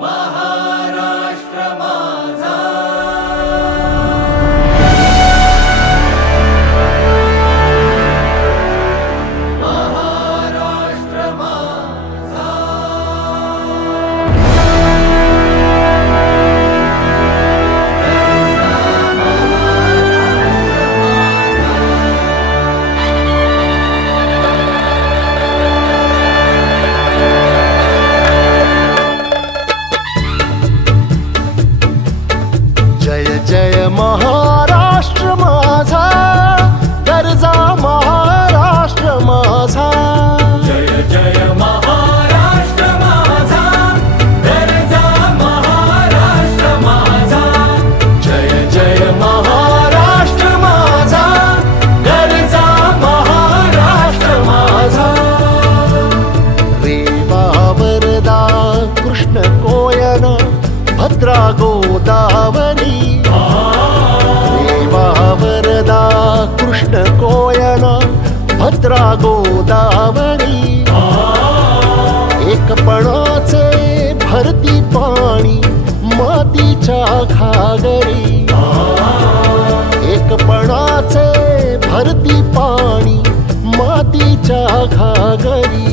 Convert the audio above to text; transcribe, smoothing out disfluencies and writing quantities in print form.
महाराष्ट्र माझा. महाराष्ट्र माझा. जय जय महाराष्ट्र माझा, गरजा महाराष्ट्र माझा. जय जय महाराष्ट्र माझा, गरजा महाराष्ट्र माझा. जय जय महाराष्ट्र माझा, गरजा महाराष्ट्र माझा. रेवा वरदा कृष्ण कोयना भद्रा गोदावरी. रेवा वरदा कृष्ण कोयना भद्रा गोदावरी. एकपणाचे भरती पाणी मातीच्या घागरी. एकपणाचे भरती पाणी मातीच्या घागरी.